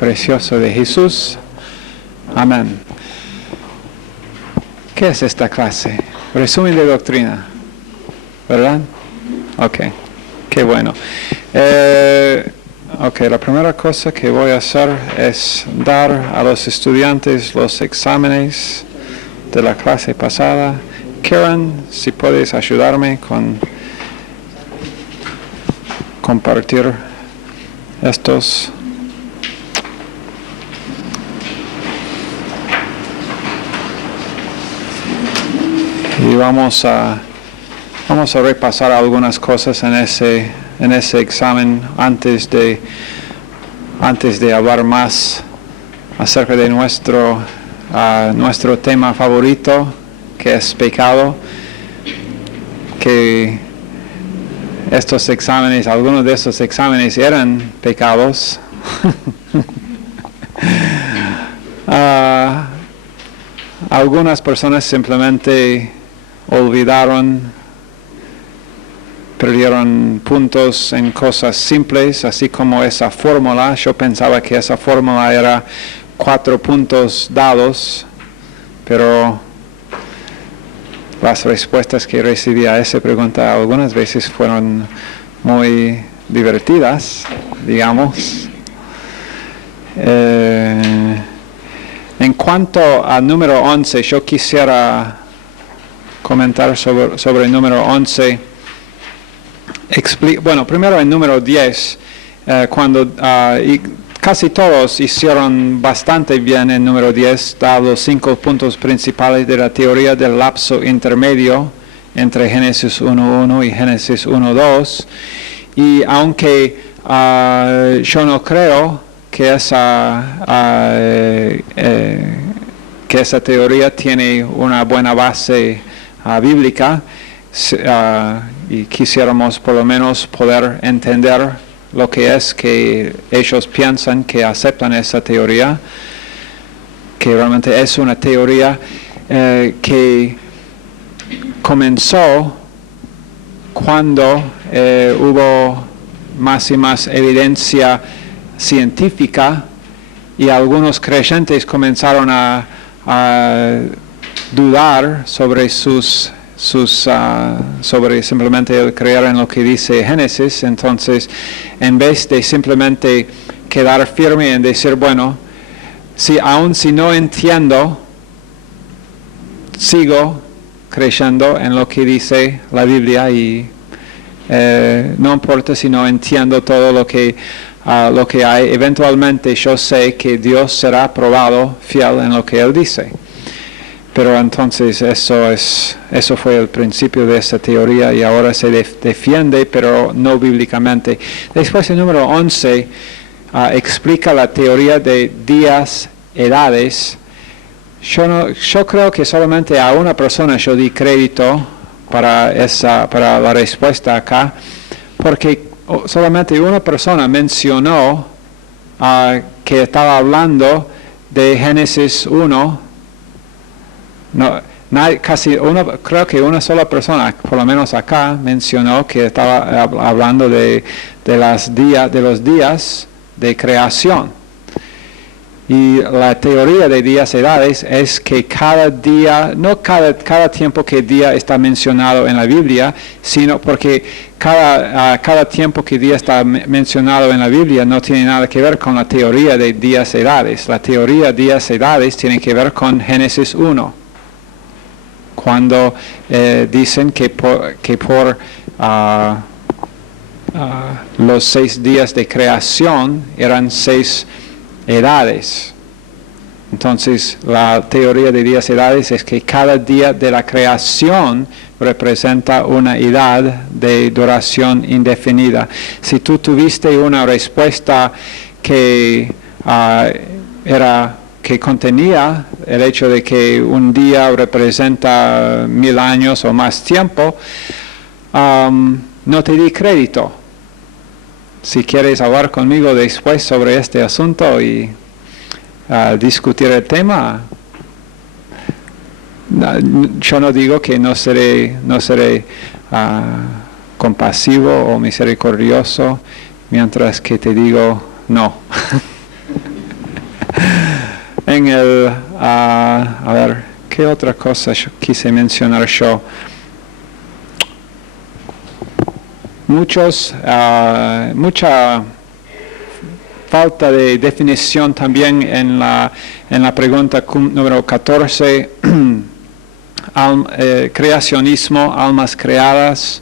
precioso de Jesús. Amén. ¿Qué es esta clase? Resumen de doctrina, ¿verdad? Ok, qué bueno. La primera cosa que voy a hacer es dar a los estudiantes los exámenes de la clase pasada. Karen, si puedes ayudarme con compartir estos. Y vamos a repasar algunas cosas en ese examen antes de hablar más acerca de nuestro tema favorito, que es pecado. Que algunos de estos exámenes eran pecados. Algunas personas simplemente perdieron puntos en cosas simples, así como esa fórmula. Yo pensaba que esa fórmula era 4 puntos dados, pero las respuestas que recibí a esa pregunta algunas veces fueron muy divertidas, digamos. En cuanto al número 11, yo quisiera comentar sobre el número 11. Primero el número 10, casi todos hicieron bastante bien el número 10, dado los 5 puntos principales de la teoría del lapso intermedio entre Génesis 1.1 y Génesis 1.2. Y aunque yo no creo que esa teoría tiene una buena base bíblica, y quisiéramos por lo menos poder entender lo que es que ellos piensan, que aceptan esa teoría, que realmente es una teoría que comenzó cuando hubo más y más evidencia científica y algunos creyentes comenzaron a dudar sobre sobre simplemente el creer en lo que dice Génesis. Entonces, en vez de simplemente quedar firme en decir, bueno, aun si no entiendo, sigo creyendo en lo que dice la Biblia y no importa si no entiendo todo lo que hay, eventualmente yo sé que Dios será probado fiel en lo que Él dice. Pero entonces eso fue el principio de esa teoría y ahora se defiende, pero no bíblicamente. Después el número 11 explica la teoría de días, edades. Yo creo que solamente a una persona yo di crédito para la respuesta acá, porque solamente una persona mencionó que estaba hablando de Génesis 1. No, creo que una sola persona, por lo menos acá, mencionó que estaba hablando de los días de creación. Y la teoría de días edades es que cada día, no cada tiempo que día está mencionado en la Biblia, sino porque cada tiempo que día está mencionado en la Biblia no tiene nada que ver con la teoría de días edades. La teoría de días edades tiene que ver con Génesis 1. Cuando dicen que por los 6 días de creación eran 6 edades. Entonces, la teoría de días edades es que cada día de la creación representa una edad de duración indefinida. Si tú tuviste una respuesta que contenía el hecho de que un día representa 1000 años o más tiempo, no te di crédito. Si quieres hablar conmigo después sobre este asunto y discutir el tema, yo no digo que no seré compasivo o misericordioso, mientras que te digo no. también a ver, ¿qué otra cosa quise mencionar yo? Mucha falta de definición también en la pregunta número 14, creacionismo, almas creadas,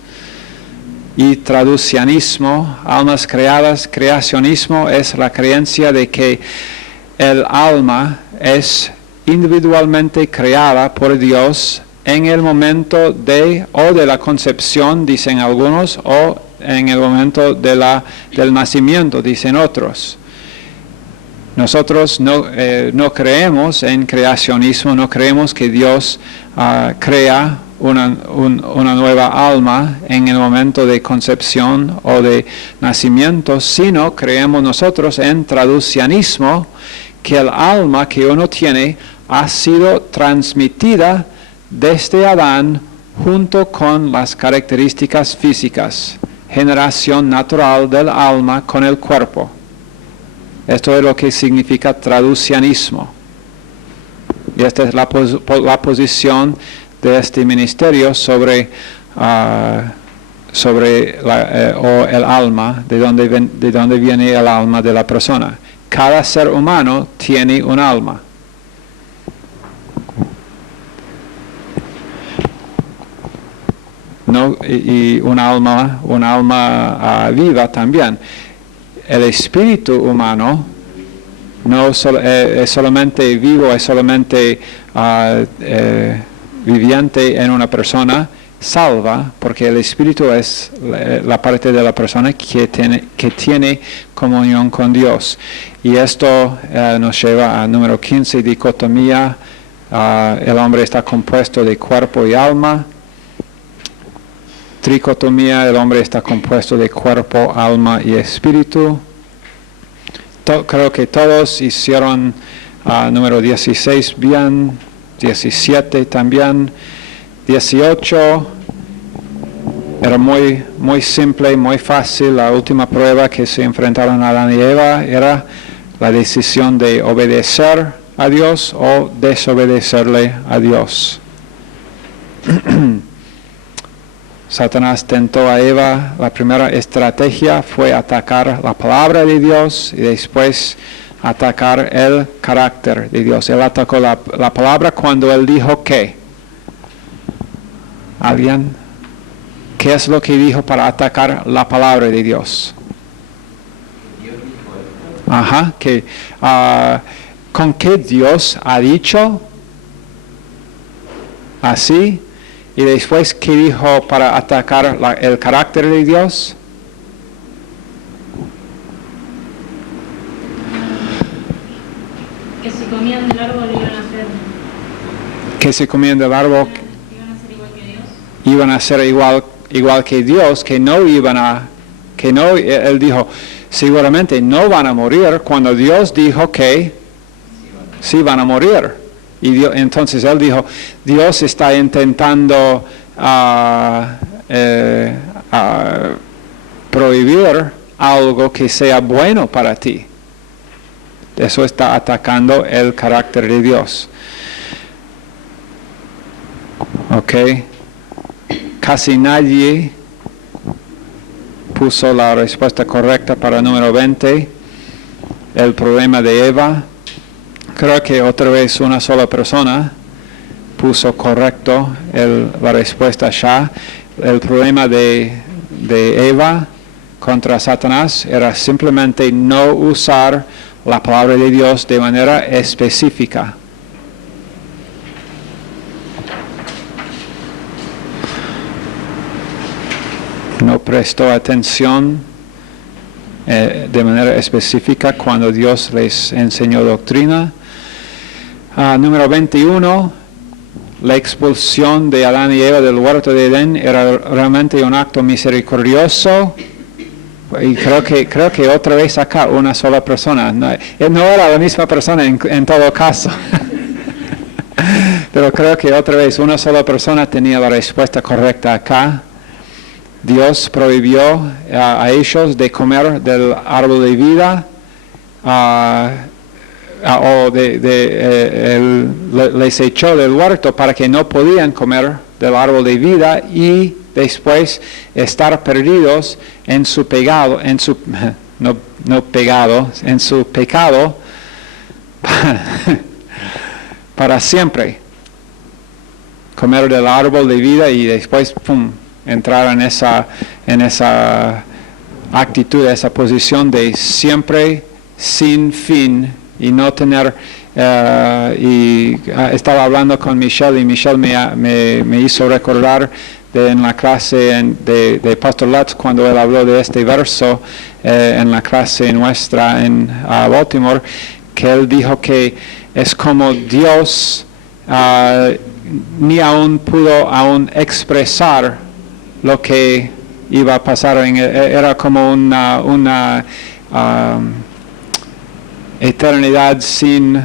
y traducianismo, almas creadas. Creacionismo es la creencia de que el alma es individualmente creada por Dios en el momento de la concepción, dicen algunos, o en el momento del nacimiento, dicen otros. Nosotros no creemos en creacionismo, no creemos que Dios crea una nueva alma en el momento de concepción o de nacimiento, sino creemos nosotros en traducianismo, que el alma que uno tiene ha sido transmitida desde Adán junto con las características físicas, generación natural del alma con el cuerpo. Esto es lo que significa traducianismo. Y esta es la posición de este ministerio sobre el alma, de dónde viene el alma de la persona. Cada ser humano tiene un alma. No, y un alma viva también. El espíritu humano no es solamente vivo, es solamente viviente en una persona salva, porque el espíritu es la parte de la persona que tiene comunión con Dios. Y esto nos lleva a número 15, dicotomía. El hombre está compuesto de cuerpo y alma. Tricotomía, el hombre está compuesto de cuerpo, alma y espíritu. Creo que todos hicieron número 16 bien, 17 también, 18 era muy simple, muy fácil. La última prueba que se enfrentaron a Adán y Eva era la decisión de obedecer a Dios o desobedecerle a Dios. Satanás tentó a Eva. La primera estrategia fue atacar la palabra de Dios y después atacar el carácter de Dios. Él atacó la palabra cuando él dijo ¿qué? ¿Alguien? ¿Qué es lo que dijo para atacar la palabra de Dios? Ajá, que ¿con qué Dios ha dicho? Así. Y después, ¿qué dijo para atacar el carácter de Dios? Que si comían del árbol iban a ser. Que si comían del árbol Iban a ser igual que Dios. Iban a ser igual que Dios, que no, él dijo, seguramente no van a morir, cuando Dios dijo que sí van a morir. Y entonces él dijo, Dios está intentando prohibir algo que sea bueno para ti. Eso está atacando el carácter de Dios. Ok. Casi nadie puso la respuesta correcta para número 20. El problema de Eva. Creo que otra vez una sola persona puso correcto la respuesta ya. El problema de Eva contra Satanás era simplemente no usar la palabra de Dios de manera específica. No prestó atención de manera específica cuando Dios les enseñó doctrina. Número 21, la expulsión de Adán y Eva del huerto de Edén era realmente un acto misericordioso. Y creo que otra vez acá una sola persona. No era la misma persona en todo caso. Pero creo que otra vez una sola persona tenía la respuesta correcta acá. Dios prohibió a ellos de comer del árbol de vida. les echó del huerto para que no podían comer del árbol de vida y después estar perdidos en su pecado, en su pecado para siempre. Comer del árbol de vida y después entrar en esa actitud, esa posición de siempre sin fin y no tener. Estaba hablando con Michelle y Michelle me hizo recordar en la clase de Pastor Lutz cuando él habló de este verso en la clase nuestra en Baltimore, que él dijo que es como Dios ni aún pudo expresar lo que iba a pasar. Era como una eternidad sin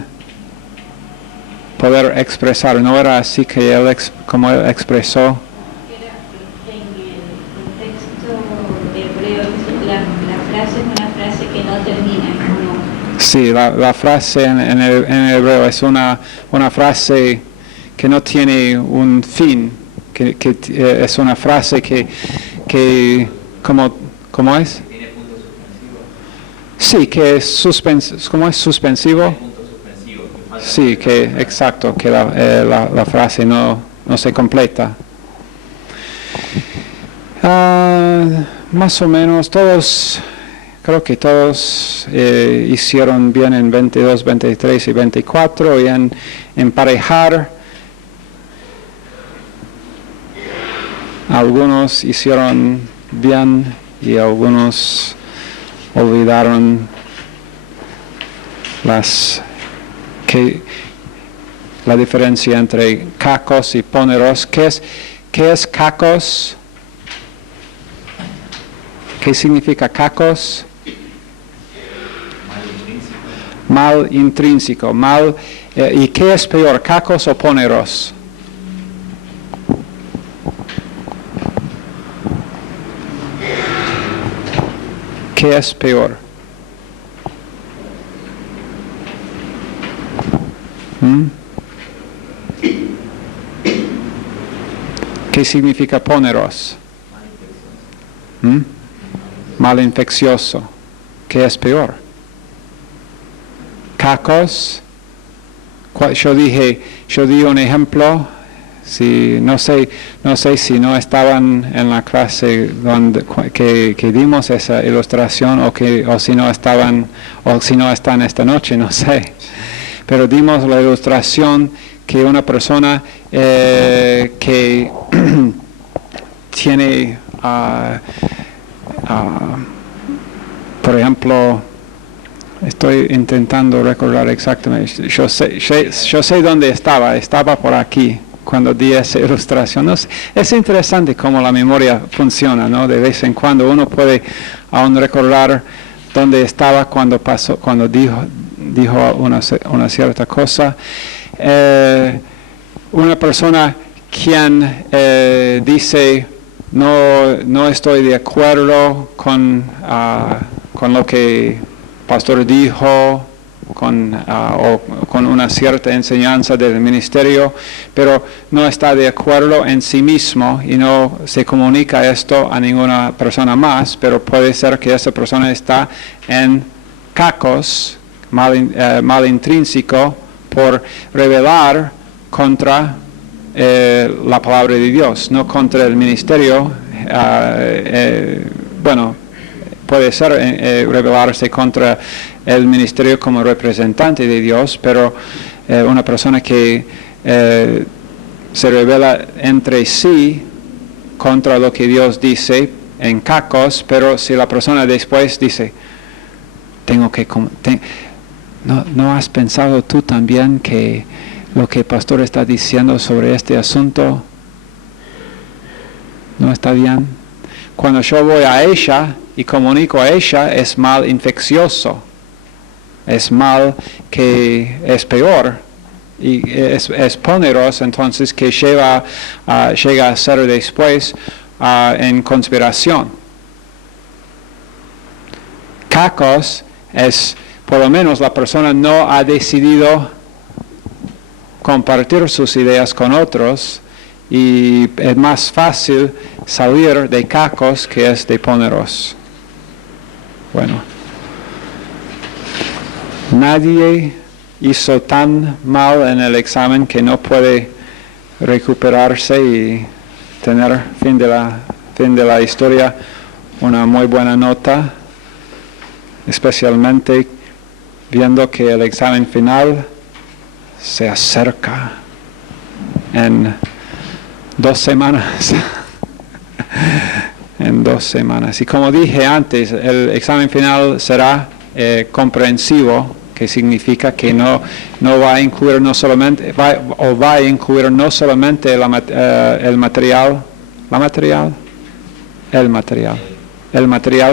poder expresar. No era así que como él expresó. En el contexto hebreo, la frase es una frase que no termina, ¿no? Sí, la frase en el hebreo es una frase que no tiene un fin, que es una frase que ¿cómo es? Tiene punto suspensivo. Sí, que es ¿cómo es suspensivo? Punto suspensivo. Sí, que exacto, que la frase no se completa. Más o menos creo que todos hicieron bien en 22, 23 y 24 y en emparejar. Algunos hicieron bien y algunos olvidaron la diferencia entre cacos y poneros. ¿Qué es cacos? ¿Qué significa cacos? Mal intrínseco. ¿Y qué es peor, cacos o poneros? ¿Qué es peor? ¿Qué significa poneros? Mal infeccioso. ¿Qué es peor? Cacos. Yo di un ejemplo. Si, no sé si no estaban en la clase que dimos esa ilustración o si no están esta noche, no sé. Pero dimos la ilustración que una persona que tiene, por ejemplo, estoy intentando recordar exactamente, yo sé dónde estaba por aquí cuando di esa ilustración. No sé, es interesante cómo la memoria funciona, ¿no? De vez en cuando uno puede aún recordar dónde estaba cuando dijo una cierta cosa. Una persona quien dice no estoy de acuerdo con lo que el pastor dijo, o con una cierta enseñanza del ministerio, pero no está de acuerdo en sí mismo y no se comunica esto a ninguna persona más, pero puede ser que esa persona está en cacos, mal intrínseco, por rebelar contra la palabra de Dios, no contra el ministerio. Puede ser rebelarse contra el ministerio como representante de Dios, pero una persona que se revela entre sí contra lo que Dios dice en cacos, pero si la persona después dice, ¿no has pensado tú también que lo que el pastor está diciendo sobre este asunto no está bien? Cuando yo voy a ella y comunico a ella, es mal infeccioso, es mal que es peor, y es poneroso, entonces que llega a ser después en conspiración. Cacos por lo menos la persona no ha decidido compartir sus ideas con otros, y es más fácil salir de cacos que es de poneros. Bueno, nadie hizo tan mal en el examen que no puede recuperarse y tener fin de la historia una muy buena nota, especialmente viendo que el examen final se acerca en 2 semanas. En 2 semanas. Y como dije antes, el examen final será comprensivo, que significa que no va a incluir no solamente, va a incluir no solamente el material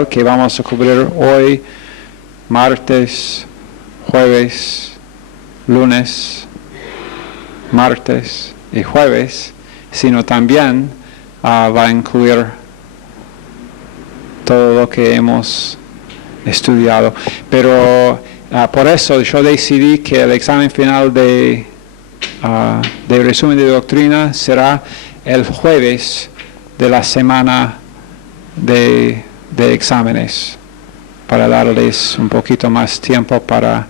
que vamos a cubrir hoy, martes, jueves, lunes, martes y jueves, sino también va a incluir todo lo que hemos estudiado. Pero por eso yo decidí que el examen final de resumen de doctrina será el jueves de la semana de exámenes, para darles un poquito más tiempo para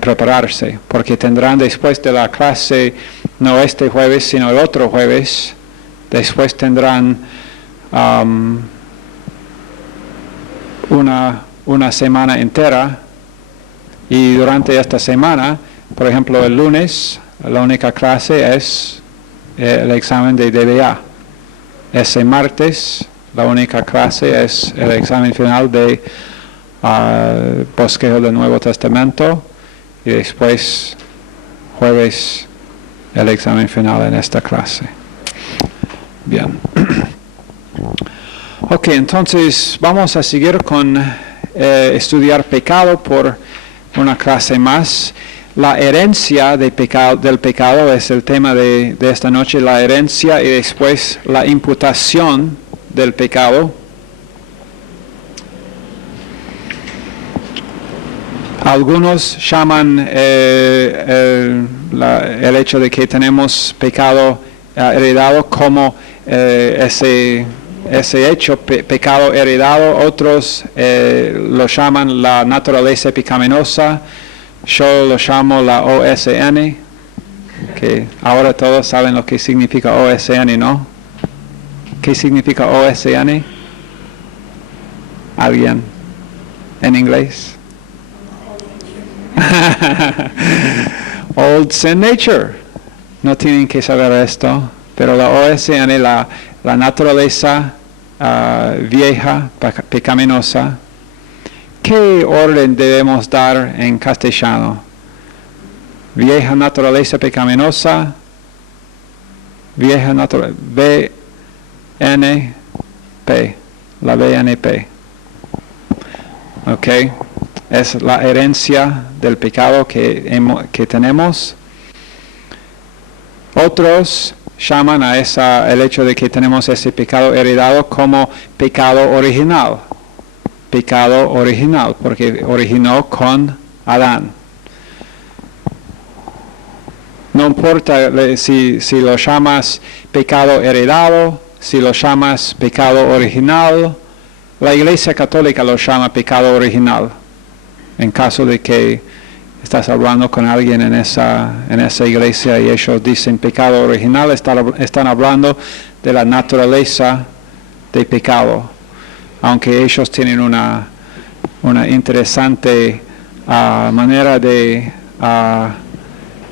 prepararse, porque tendrán después de la clase, no este jueves, sino el otro jueves, después tendrán una semana entera, y durante esta semana, por ejemplo el lunes, la única clase es el examen de DBA. Ese martes, la única clase es el examen final de bosquejo del Nuevo Testamento, y después jueves el examen final en esta clase. Bien. Ok, entonces vamos a seguir con estudiar pecado por una clase más. La herencia del pecado es el tema de esta noche, la herencia, y después la imputación del pecado. Algunos llaman el hecho de que tenemos pecado heredado como ese hecho, pecado heredado. Otros lo llaman la naturaleza pecaminosa. Yo lo llamo la OSN, que ahora todos saben lo que significa OSN, ¿no? ¿Qué significa OSN? ¿Alguien en inglés? Old Sin Nature. No tienen que saber esto, pero la OSN, la naturaleza vieja, pecaminosa. ¿Qué orden debemos dar en castellano? Vieja naturaleza pecaminosa, vieja naturaleza, BNP, la BNP. ¿Ok? Es la herencia del pecado que tenemos. Otros llaman a el hecho de que tenemos ese pecado heredado como pecado original. Pecado original, porque originó con Adán. No importa si lo llamas pecado heredado, si lo llamas pecado original, la Iglesia Católica lo llama pecado original. En caso de que estás hablando con alguien en esa iglesia y ellos dicen pecado original, están hablando de la naturaleza de pecado. Aunque ellos tienen una interesante manera de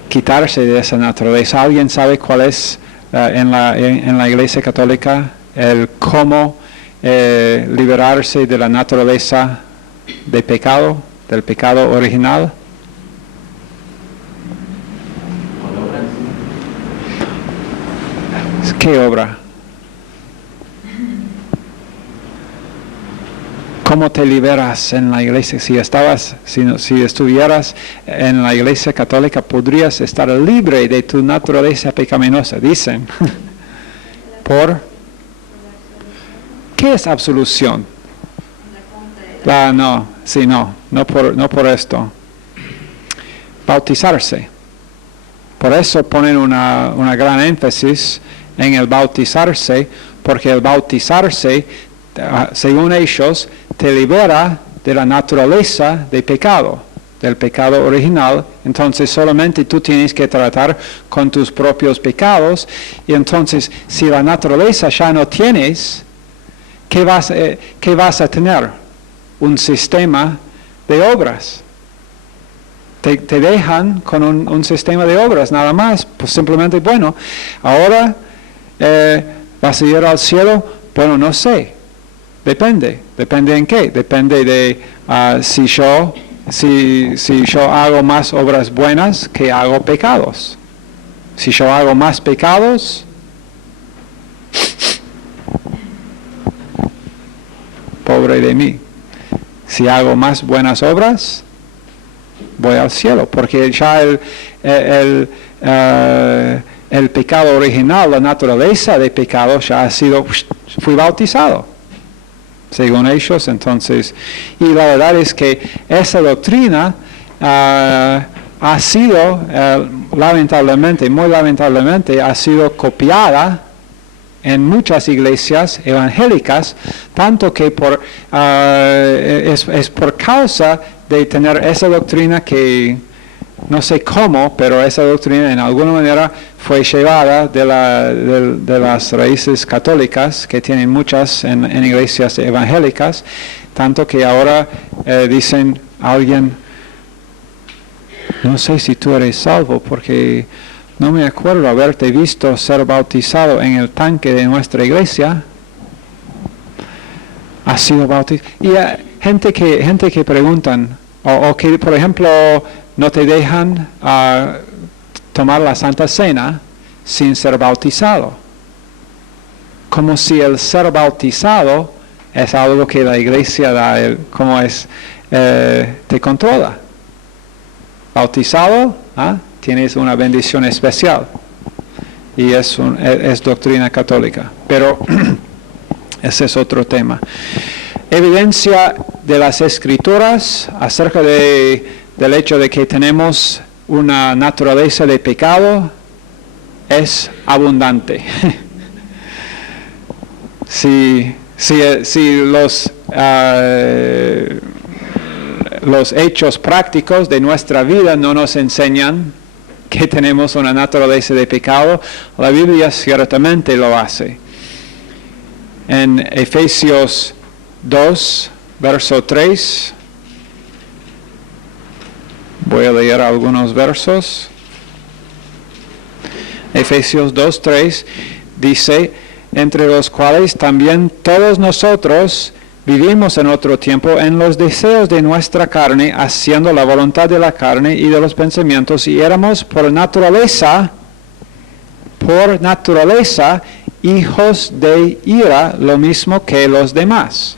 quitarse de esa naturaleza. ¿Alguien sabe cuál es en la Iglesia Católica el cómo liberarse de la naturaleza de pecado, del pecado original? ¿Qué obra? ¿Cómo te liberas en la iglesia? Si estuvieras en la Iglesia Católica, podrías estar libre de tu naturaleza pecaminosa, dicen. ¿Qué es absolución? No, Sí, no por esto. Bautizarse. Por eso ponen una gran énfasis en el bautizarse, porque el bautizarse, según ellos, te libera de la naturaleza de pecado, del pecado original. Entonces solamente tú tienes que tratar con tus propios pecados, y entonces si la naturaleza ya no tienes, ¿qué vas a tener? Un sistema de obras. Te dejan con un sistema de obras nada más, pues simplemente, bueno, ahora vas a ir al cielo, bueno, no sé, depende en qué, depende de si yo hago más obras buenas que hago pecados. Si yo hago más pecados, pobre de mí. Si hago más buenas obras, voy al cielo, porque ya el pecado original, la naturaleza de pecado ya fui bautizado, según ellos. Entonces, y la verdad es que esa doctrina ha sido, lamentablemente, muy lamentablemente, ha sido copiada en muchas iglesias evangélicas, tanto que es por causa de tener esa doctrina que, no sé cómo, pero esa doctrina en alguna manera fue llevada de las raíces católicas, que tienen muchas en iglesias evangélicas, tanto que ahora dicen a alguien, no sé si tú eres salvo, porque no me acuerdo haberte visto ser bautizado en el tanque de nuestra iglesia. ¿Has sido bautizado? Y gente que preguntan, o que por ejemplo no te dejan tomar la Santa Cena sin ser bautizado. Como si el ser bautizado es algo que la iglesia da, te controla. Bautizado, tienes una bendición especial. Y es doctrina católica. Pero ese es otro tema. Evidencia de las Escrituras acerca del hecho de que tenemos una naturaleza de pecado es abundante. si los hechos prácticos de nuestra vida no nos enseñan que tenemos una naturaleza de pecado, la Biblia ciertamente lo hace. En Efesios 2, verso 3, voy a leer algunos versos. Efesios 2, 3 dice, entre los cuales también todos nosotros vivimos en otro tiempo en los deseos de nuestra carne, haciendo la voluntad de la carne y de los pensamientos, y éramos por naturaleza, hijos de ira, lo mismo que los demás,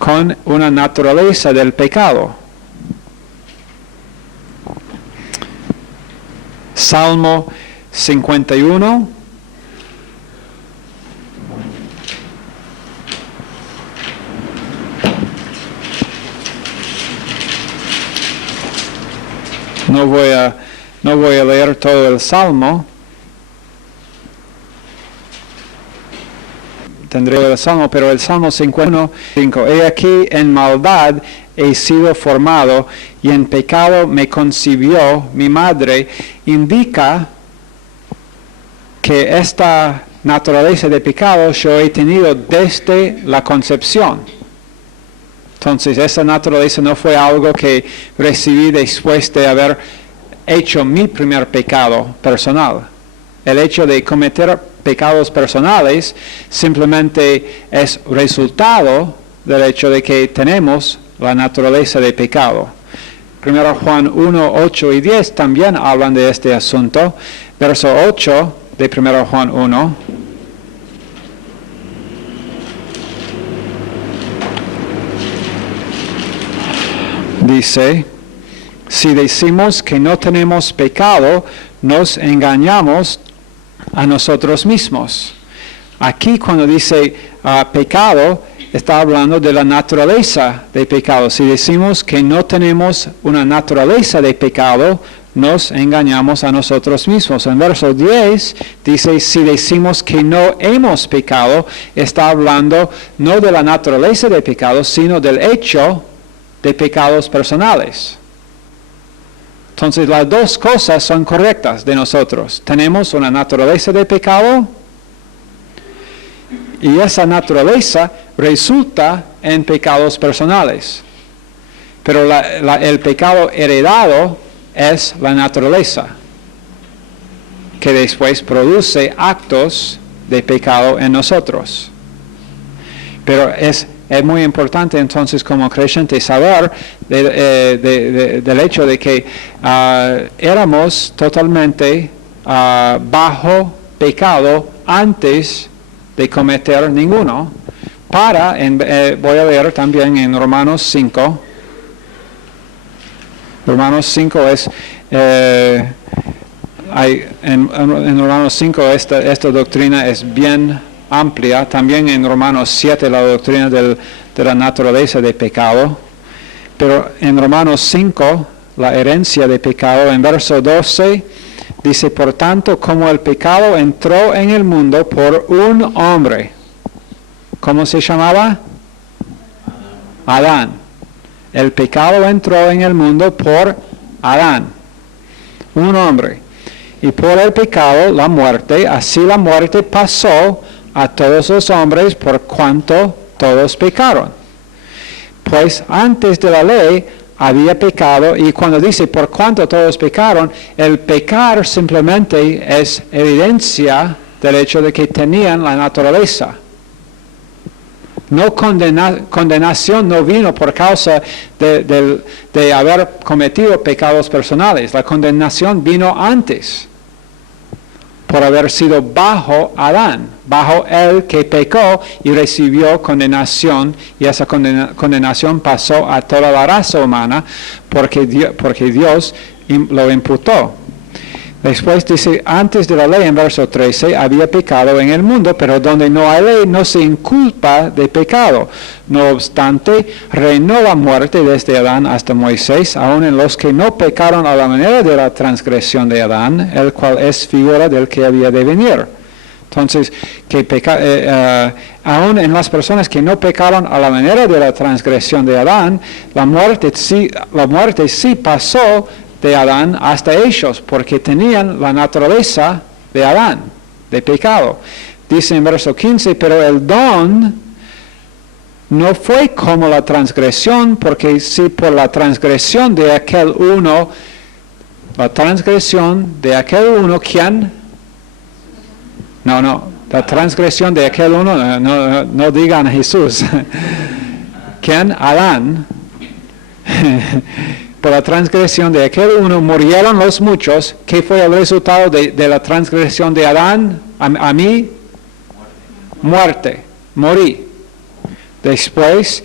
con una naturaleza del pecado. Salmo 51. No voy a leer todo el Salmo. Tendré el Salmo, pero el Salmo 51:5. He aquí en maldad he sido formado y en pecado me concibió mi madre. Indica que esta naturaleza de pecado yo he tenido desde la concepción. Entonces esa naturaleza no fue algo que recibí después de haber hecho mi primer pecado personal. El hecho de cometer pecados personales simplemente es resultado del hecho de que tenemos la naturaleza de pecado. 1 Juan 1, 8 y 10 también hablan de este asunto. Verso 8 de 1 Juan 1. Dice, si decimos que no tenemos pecado, nos engañamos a nosotros mismos. Aquí cuando dice pecado, está hablando de la naturaleza de pecado. Si decimos que no tenemos una naturaleza de pecado, nos engañamos a nosotros mismos. En verso 10 dice, si decimos que no hemos pecado, está hablando no de la naturaleza de pecado, sino del hecho de pecados personales. Entonces las dos cosas son correctas de nosotros. Tenemos una naturaleza de pecado y esa naturaleza resulta en pecados personales. Pero el pecado heredado es la naturaleza, que después produce actos de pecado en nosotros. Pero es muy importante entonces como creyente saber del hecho de que éramos totalmente bajo pecado antes de cometer ninguno. Voy a leer también en Romanos 5. Romanos 5 es, en Romanos 5 esta doctrina es bien amplia. También en Romanos 7 la doctrina de la naturaleza de pecado. Pero en Romanos 5, la herencia de pecado, en verso 12, dice, por tanto, como el pecado entró en el mundo por un hombre. ¿Cómo se llamaba? Adán. El pecado entró en el mundo por Adán, un hombre. Y por el pecado, la muerte, así la muerte pasó a todos los hombres por cuanto todos pecaron. Pues antes de la ley había pecado, y cuando dice por cuanto todos pecaron, el pecar simplemente es evidencia del hecho de que tenían la naturaleza. No condenación no vino por causa de haber cometido pecados personales. La condenación vino antes, por haber sido bajo Adán, bajo él que pecó y recibió condenación, y esa condenación pasó a toda la raza humana porque Dios lo imputó. Después dice, antes de la ley, en verso 13, había pecado en el mundo, pero donde no hay ley no se inculpa de pecado. No obstante, reinó la muerte desde Adán hasta Moisés, aun en los que no pecaron a la manera de la transgresión de Adán, el cual es figura del que había de venir. Entonces, aun en las personas que no pecaron a la manera de la transgresión de Adán, la muerte sí pasó de Adán hasta ellos, porque tenían la naturaleza de Adán, de pecado. Dice en verso 15, pero el don no fue como la transgresión, porque si por la transgresión de aquel uno, ¿quién? La transgresión de aquel uno, no digan Jesús. ¿Quién? Adán. Por la transgresión de aquel uno murieron los muchos. ¿Qué fue el resultado de la transgresión de Adán? A mí, muerte, morí. Después,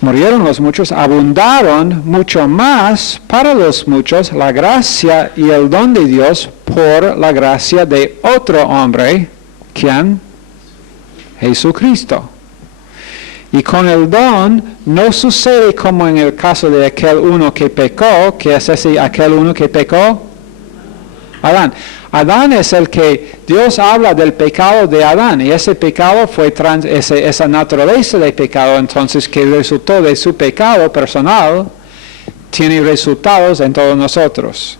murieron los muchos, abundaron mucho más para los muchos la gracia y el don de Dios por la gracia de otro hombre. ¿Quién? Jesucristo. Y con el don no sucede como en el caso de aquel uno que pecó, que es ese aquel uno que pecó, Adán. Adán es el que Dios habla del pecado de Adán, y ese pecado fue esa naturaleza de pecado, entonces que resultó de su pecado personal, tiene resultados en todos nosotros.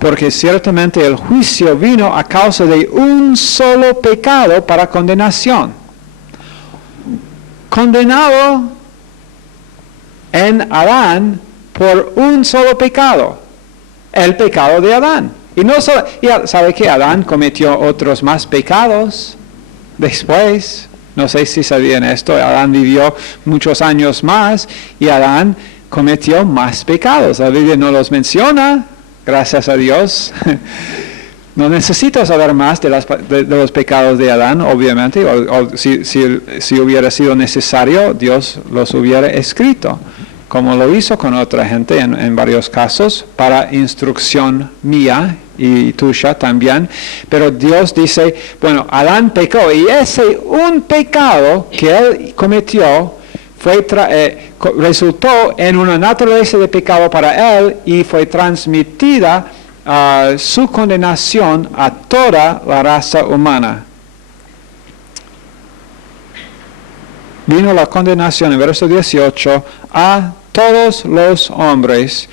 Porque ciertamente el juicio vino a causa de un solo pecado para condenación. Condenado en Adán por un solo pecado, el pecado de Adán. Y no solo, ¿sabe que Adán cometió otros más pecados después? No sé si sabían esto. Adán vivió muchos años más y Adán cometió más pecados. La Biblia no los menciona, gracias a Dios. No necesito saber más de los pecados de Adán, obviamente, o si hubiera sido necesario, Dios los hubiera escrito. como lo hizo con otra gente en varios casos, para instrucción mía y tuya también. Pero Dios dice, bueno, Adán pecó y ese un pecado que él cometió resultó en una naturaleza de pecado para él y fue transmitida su condenación a toda la raza humana. Vino la condenación en verso 18 a todos los hombres.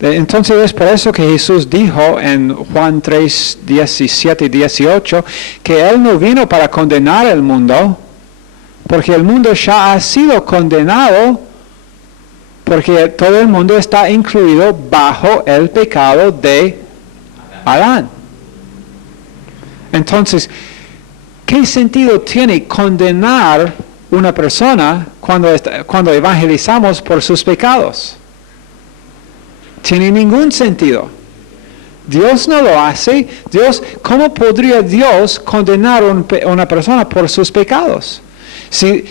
Entonces es por eso que Jesús dijo en Juan 3, 17 y 18 que Él no vino para condenar el mundo, porque el mundo ya ha sido condenado, porque todo el mundo está incluido bajo el pecado de Adán. Entonces, ¿qué sentido tiene condenar una persona cuando evangelizamos por sus pecados? Tiene ningún sentido. Dios no lo hace. ¿Cómo podría Dios condenar a una persona por sus pecados? Si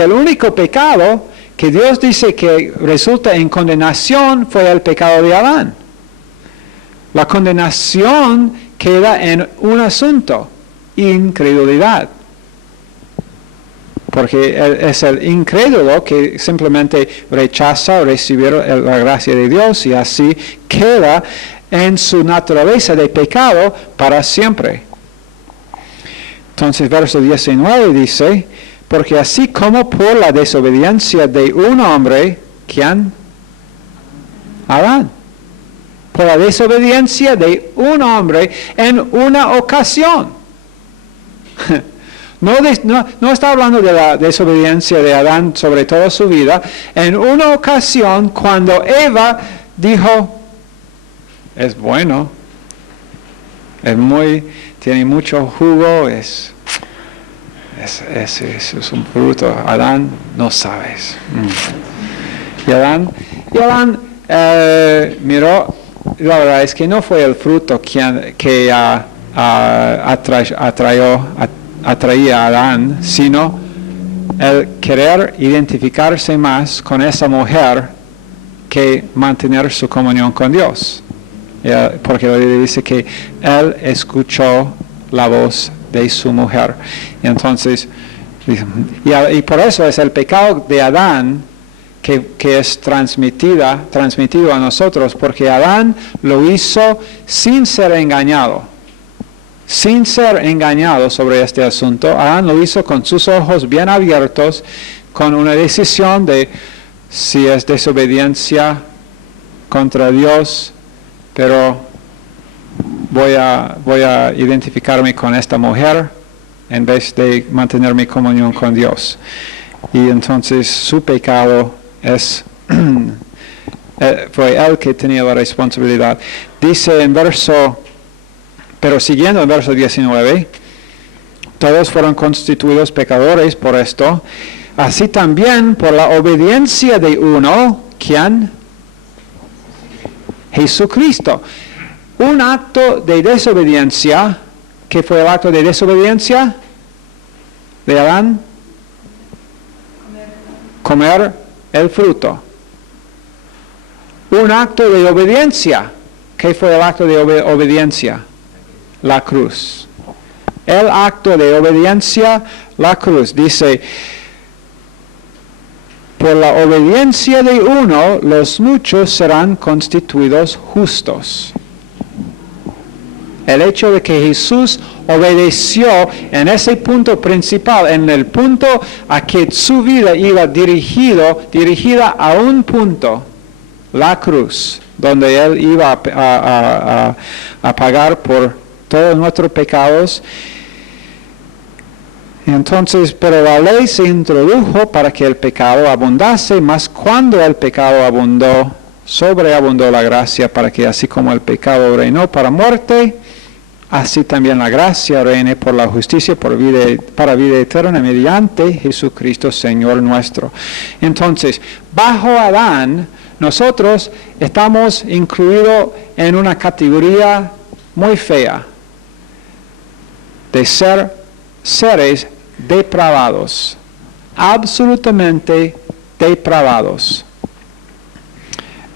el único pecado que Dios dice que resulta en condenación fue el pecado de Adán. La condenación queda en un asunto: incredulidad. Porque es el incrédulo que simplemente rechaza recibir la gracia de Dios y así queda en su naturaleza de pecado para siempre. Entonces, verso 19 dice, porque así como por la desobediencia de un hombre, ¿quién? Adán. Por la desobediencia de un hombre en una ocasión. No está hablando de la desobediencia de Adán sobre toda su vida. En una ocasión, cuando Eva dijo, es bueno, tiene mucho jugo, es un fruto. Adán, no sabes. Y Adán miró, la verdad es que no fue el fruto que atraía a Adán, sino el querer identificarse más con esa mujer que mantener su comunión con Dios. Porque la Biblia dice que él escuchó la voz de su mujer. Y entonces, y por eso es el pecado de Adán que es transmitido a nosotros, porque Adán lo hizo sin ser engañado. Sin ser engañado sobre este asunto, Adán lo hizo con sus ojos bien abiertos, con una decisión de si es desobediencia contra Dios, pero voy a identificarme con esta mujer en vez de mantener mi comunión con Dios. Y entonces su pecado fue él que tenía la responsabilidad. Dice en pero siguiendo en verso 19, todos fueron constituidos pecadores por esto, así también por la obediencia de uno, ¿quién? Jesucristo. Un acto de desobediencia. ¿Qué fue el acto de desobediencia de Adán? Comer el fruto. Un acto de obediencia. ¿Qué fue el acto de obediencia? La cruz. El acto de obediencia, la cruz. Dice, por la obediencia de uno, los muchos serán constituidos justos. El hecho de que Jesús obedeció en ese punto principal, en el punto a que su vida iba dirigida a un punto, la cruz, donde Él iba a pagar por todos nuestros pecados. Entonces, pero la ley se introdujo para que el pecado abundase, mas cuando el pecado abundó, sobreabundó la gracia, para que así como el pecado reinó para muerte, así también la gracia reine por la justicia, para vida eterna, mediante Jesucristo Señor nuestro. Entonces, bajo Adán, nosotros estamos incluidos en una categoría muy fea, de ser seres depravados, absolutamente depravados.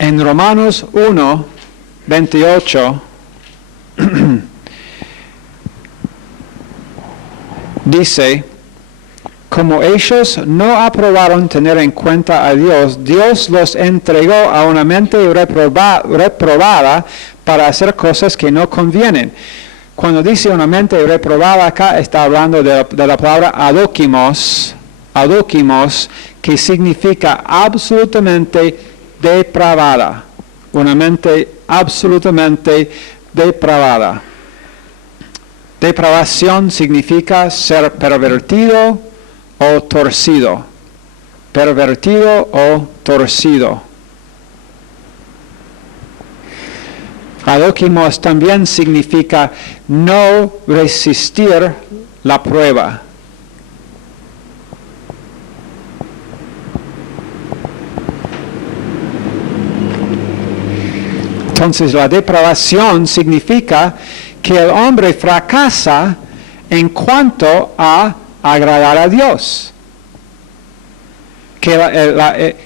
En Romanos 1, 28, dice, como ellos no aprobaron tener en cuenta a Dios, Dios los entregó a una mente reprobada para hacer cosas que no convienen. Cuando dice una mente reprobada, acá está hablando de la palabra adokimos, que significa absolutamente depravada. Una mente absolutamente depravada. Depravación significa ser pervertido o torcido. Pervertido o torcido. Adokimos también significa no resistir la prueba. Entonces la depravación significa que el hombre fracasa en cuanto a agradar a Dios. Que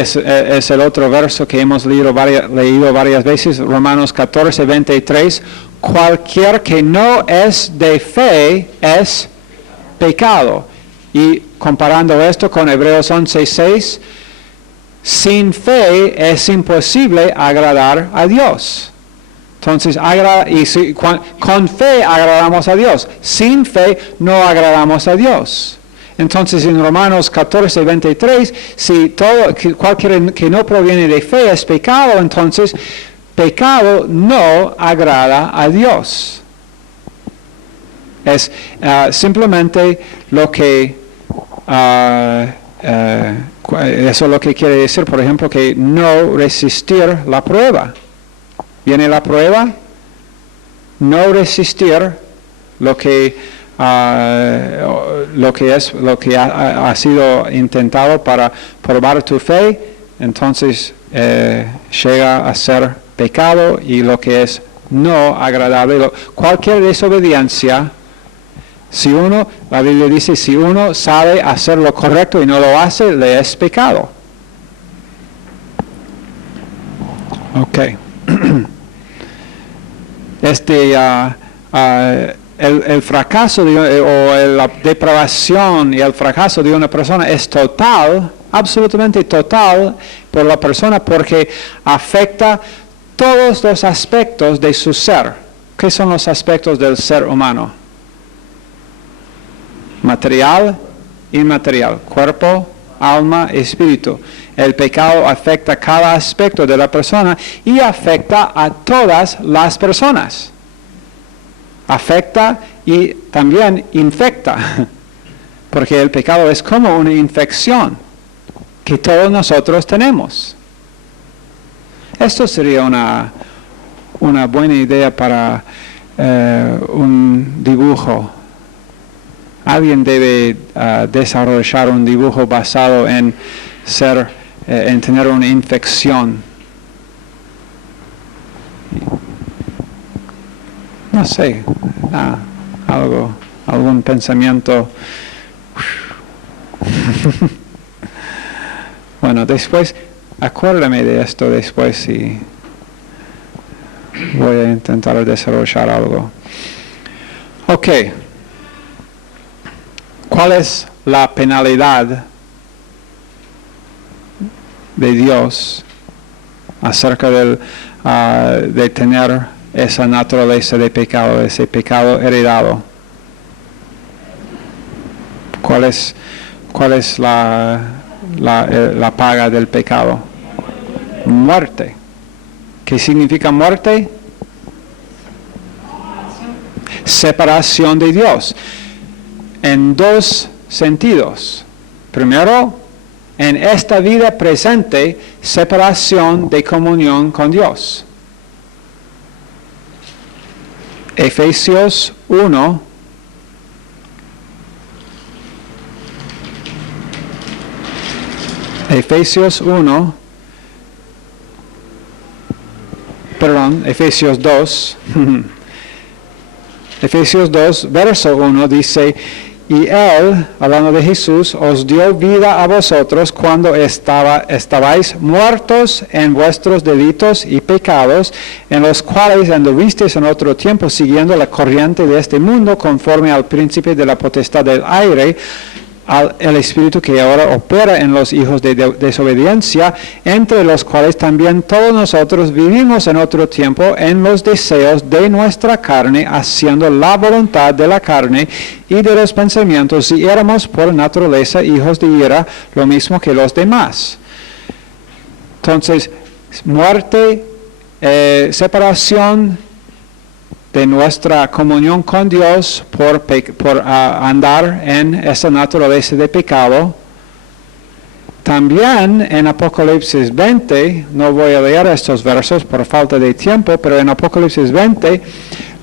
es el otro verso que hemos leído varias veces, Romanos 14, 23. Cualquier que no es de fe es pecado. Y comparando esto con Hebreos 11, 6, sin fe es imposible agradar a Dios. Entonces, con fe agradamos a Dios. Sin fe no agradamos a Dios. Entonces, en Romanos 14, 23, si cualquier que no proviene de fe es pecado, entonces pecado no agrada a Dios. Es simplemente lo que... eso es lo que quiere decir, por ejemplo, que no resistir la prueba. Viene la prueba, no resistir lo que ha sido intentado para probar tu fe, entonces llega a ser pecado y lo que es no agradable. Cualquier desobediencia, la Biblia dice, si uno sabe hacer lo correcto y no lo hace, le es pecado. Ok. El fracaso o la depravación y el fracaso de una persona es total, absolutamente total por la persona, porque afecta todos los aspectos de su ser. ¿Qué son los aspectos del ser humano? Material, inmaterial, cuerpo, alma, espíritu. El pecado afecta cada aspecto de la persona y afecta a todas las personas. Afecta y también infecta, porque el pecado es como una infección que todos nosotros tenemos. Esto sería una buena idea para un dibujo. Alguien debe desarrollar un dibujo basado en tener una infección. No sé, algún pensamiento. Bueno, después, acuérdame de esto después y voy a intentar desarrollar algo. Ok. ¿Cuál es la penalidad de Dios acerca de tener esa naturaleza de pecado, ese pecado heredado? ¿Cuál es la paga del pecado? Muerte. ¿Qué significa muerte? Separación de Dios. En dos sentidos. Primero, en esta vida presente, separación de comunión con Dios. Efesios 1, Efesios 2, Efesios 2, verso 1 dice, Y Él, hablando de Jesús, os dio vida a vosotros cuando estabais muertos en vuestros delitos y pecados, en los cuales anduvisteis en otro tiempo siguiendo la corriente de este mundo, conforme al príncipe de la potestad del aire, el espíritu que ahora opera en los hijos de desobediencia, entre los cuales también todos nosotros vivimos en otro tiempo en los deseos de nuestra carne, haciendo la voluntad de la carne y de los pensamientos, y éramos por naturaleza hijos de ira, lo mismo que los demás. Entonces, muerte, separación de nuestra comunión con Dios por andar en esa naturaleza de pecado. También en Apocalipsis 20, no voy a leer estos versos por falta de tiempo, pero en Apocalipsis 20,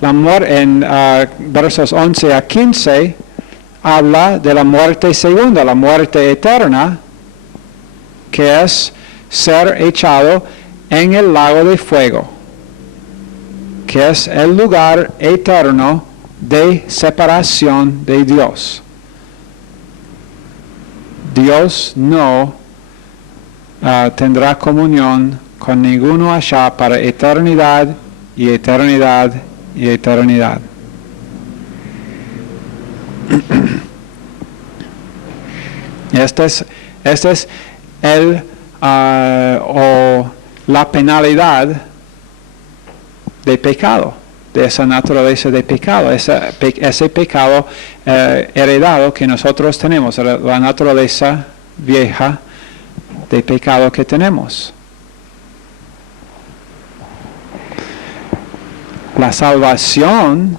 en versos 11 a 15, habla de la muerte segunda, la muerte eterna, que es ser echado en el lago de fuego, que es el lugar eterno de separación de Dios. Dios no tendrá comunión con ninguno allá para eternidad y eternidad y eternidad. Esta es la penalidad de pecado, de esa naturaleza de pecado, ese pecado heredado que nosotros tenemos, la naturaleza vieja de pecado que tenemos. La salvación,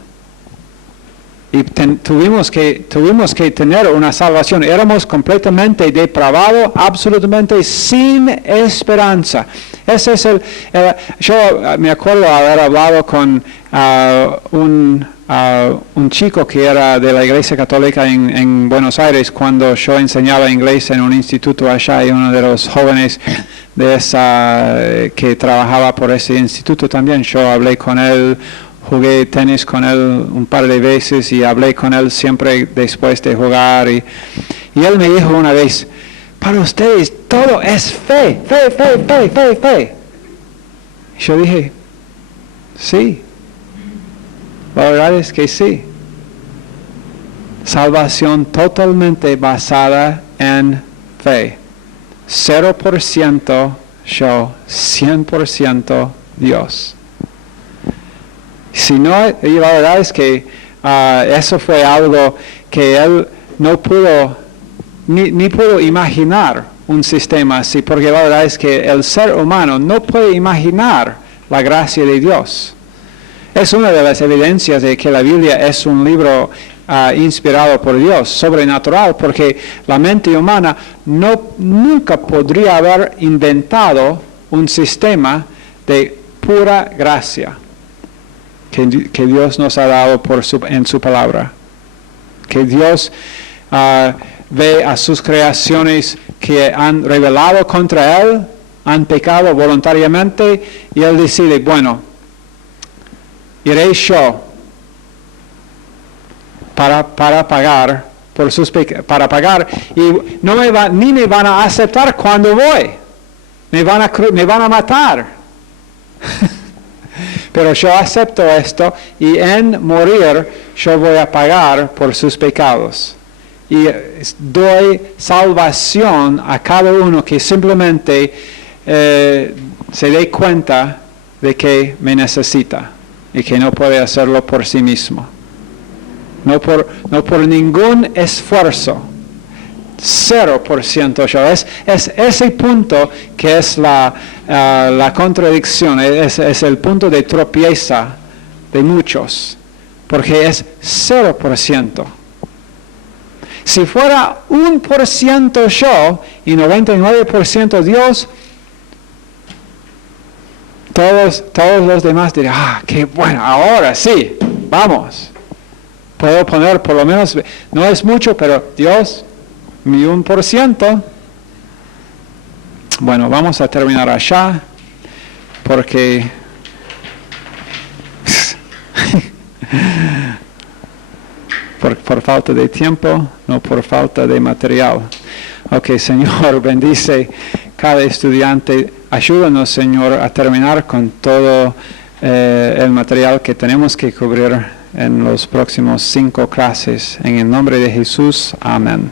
y tuvimos que tener una salvación, éramos completamente depravados, absolutamente sin esperanza. Ese es yo me acuerdo haber hablado con un chico que era de la Iglesia Católica en Buenos Aires cuando yo enseñaba inglés en un instituto allá, y uno de los jóvenes que trabajaba por ese instituto también. Yo hablé con él, jugué tenis con él un par de veces y hablé con él siempre después de jugar. Y él me dijo una vez: para ustedes todo es fe, fe, fe, fe, fe, fe. Yo dije: sí, la verdad es que sí. Salvación totalmente basada en fe. 0% yo, 100% Dios. Si no, y la verdad es que eso fue algo que él no pudo, ni pudo imaginar un sistema así, porque la verdad es que el ser humano no puede imaginar la gracia de Dios. Es una de las evidencias de que la Biblia es un libro inspirado por Dios, sobrenatural, porque la mente humana nunca podría haber inventado un sistema de pura gracia que Dios nos ha dado en su palabra. Que Dios ve a sus creaciones que han rebelado contra Él, han pecado voluntariamente, y Él decide: bueno, iré yo para pagar por sus pecados, para pagar, y ni me van a aceptar cuando voy, me van a matar. Pero yo acepto esto, y en morir yo voy a pagar por sus pecados. Y doy salvación a cada uno que simplemente se dé cuenta de que me necesita y que no puede hacerlo por sí mismo. No por ningún esfuerzo. 0% yo. Es ese punto que es la contradicción, es el punto de tropieza de muchos, porque es 0%. Si fuera 1% yo y 99% Dios, todos los demás dirían: qué bueno, ahora sí, vamos. Puedo poner por lo menos, no es mucho, pero Dios, mi 1%. Bueno, vamos a terminar allá, porque por falta de tiempo, no por falta de material. Ok, Señor, bendice cada estudiante. Ayúdanos, Señor, a terminar con todo el material que tenemos que cubrir en los próximos 5 clases. En el nombre de Jesús, amén.